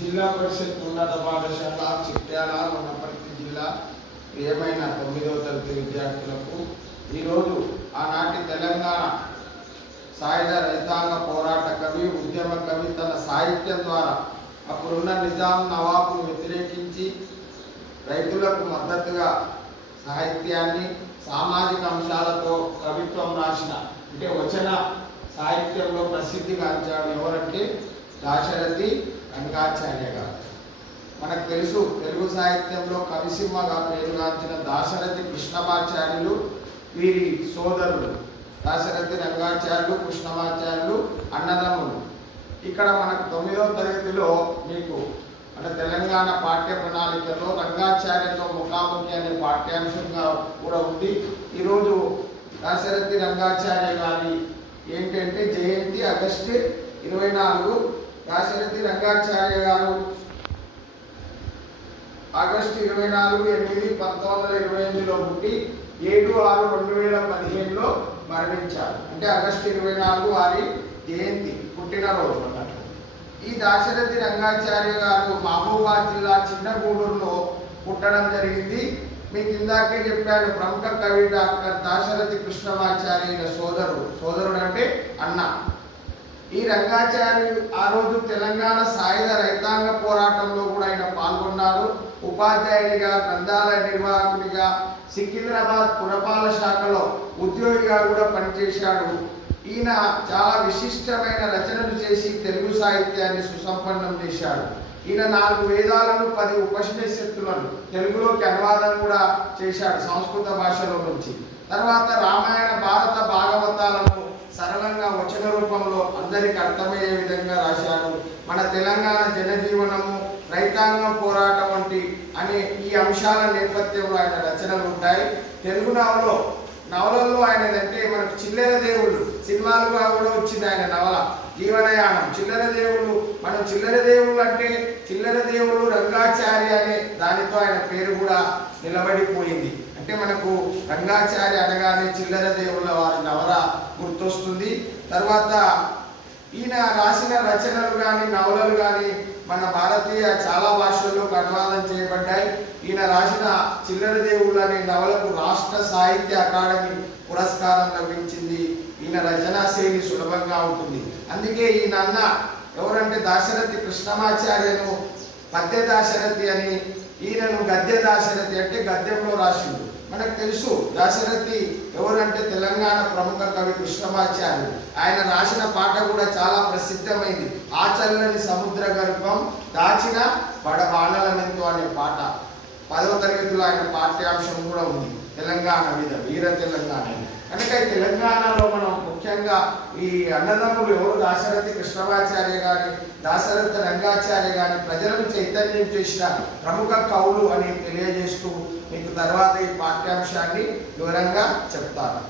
జిల్లా పరిషత్ ఉన్నత పాఠశాల చిట్యాల వనపర్తి జిల్లా ప్రియమైన 9వ తరగతి విద్యార్థులకు ఈరోజు ఆనాటి తెలంగాణ సాయుధ రైతాంగ పోరాట కవి ఉద్యమ కవి తన సాహిత్యం ద్వారా అప్పుడున్న నిజాం నవాబును వ్యతిరేకించి రైతులకు మద్దతుగా సాహిత్యాన్ని సామాజిక అంశాలతో కవిత్వం రాసిన అంటే వచన సాహిత్యంలో ప్రసిద్ధిగాంచాడు ఎవరంటే దాశరథి రంగాచార్య గారు. మనకు తెలుసు తెలుగు సాహిత్యంలో కవిసింహగా పేరుగాంచిన దాశరథి కృష్ణమాచార్యులు వీరి సోదరులు. దాశరథి రంగాచార్యులు కృష్ణమాచార్యులు అన్నదమ్ములు. ఇక్కడ మనకు 9వ తరగతిలో మీకు మన తెలంగాణ పాఠ్య ప్రణాళికలో రంగాచార్యతో ముఖాముఖి అనే పాఠ్యాంశంగా కూడా ఉంది. ఈరోజు దాశరథి రంగాచార్య గారి ఏంటంటే జయంతి ఆగస్టు 24. దాశరథి రంగాచార్య గారు ఆగస్టు 24/8/1928లో పుట్టి 7/6/2015లో మరణించారు. అంటే ఆగస్టు 24 వారి జయంతి పుట్టినరోజు అన్నట్టు. ఈ దాశరథి రంగాచార్య గారు మహబూబాబాద్ జిల్లా చిన్నగూడూరులో పుట్టడం జరిగింది. మీకు ఇందాకే చెప్పాను, ప్రముఖ కవి డాక్టర్ దాశరథి కృష్ణమాచార్య సోదరుడు అంటే అన్న. ఈ రంగాచార్యులు ఆ రోజు తెలంగాణ సాయుధ రైతాంగ పోరాటంలో కూడా ఆయన పాల్గొన్నారు. ఉపాధ్యాయునిగా, గ్రంథాలయ నిర్వాహకునిగా, సికింద్రాబాద్ పురపాలక శాఖలో ఉద్యోగిగా కూడా పనిచేశాడు. ఈయన చాలా విశిష్టమైన రచనలు చేసి తెలుగు సాహిత్యాన్ని సుసంపన్నం చేశాడు. ఈయన 4 వేదాలను 10 ఉపనిషత్తులను తెలుగులోకి అనువాదం కూడా చేశాడు సంస్కృత భాషలో నుంచి. తర్వాత రామాయణ, భారత, భాగవతాలను సరళంగా వచన రూపంలో అందరికి అర్థమయ్యే విధంగా రాశాడు. మన తెలంగాణ జనజీవనము, రైతాంగం పోరాటం వంటి అనే ఈ అంశాల నేపథ్యంలో ఆయన రచనలు ఉంటాయి. తెలుగు నవలల్లో ఆయనదంటే మనకు చిల్లర దేవుళ్ళు సినిమాలుగా కూడా వచ్చింది ఆయన నవల జీవనయానం. చిల్లర దేవుళ్ళు, మనం చిల్లర దేవుళ్ళు అంటే చిల్లర దేవుళ్ళు రంగాచార్య అనే దానితో ఆయన పేరు కూడా నిలబడిపోయింది. అంటే మనకు రంగాచార్య అనగానే చిల్లర దేవుళ్ళ వారి నవల గుర్తొస్తుంది. తర్వాత ఈయన రాసిన రచనలు కానీ నవలలు కానీ మన భారతీయ చాలా భాషల్లోకి అనువాదం చేయబడ్డాయి. ఈయన రాసిన చిల్లర దేవుళ్ళు అనే నవలకు రాష్ట్ర సాహిత్య అకాడమీ పురస్కారం లభించింది. ఈయన రచనా శైలి సులభంగా ఉంటుంది. అందుకే ఈయన అన్న ఎవరంటే దాశరథి కృష్ణమాచార్యను పద్య దాశరథి అని, ఈయనను గద్య దాశరథి అంటే గద్యంలో రాసిండు. మనకు తెలుసు దాశరథి ఎవరంటే తెలంగాణ ప్రముఖ కవి కృష్ణమాచార్యులు. ఆయన రాసిన పాట కూడా చాలా ప్రసిద్ధమైంది. ఆచల్లని సముద్ర గర్భం దాచిన బడబాణలనెంతో అనే పాట 10వ తరగతిలో ఆయన పాఠ్యాంశం కూడా ఉంది. తెలంగాణ మీద వీర తెలంగాణ. కనుక ఈ తెలంగాణలో మనం ముఖ్యంగా ఈ అన్నదమ్ములు ఎవరు దాశరథి కృష్ణమాచార్య కానీ దాశరథి రంగాచార్య కానీ ప్రజలను చైతన్యం చేసిన ప్రముఖ కవులు అని తెలియజేస్తూ మీకు తర్వాత ఈ పాఠ్యాంశాన్ని వివరంగా చెప్తాను.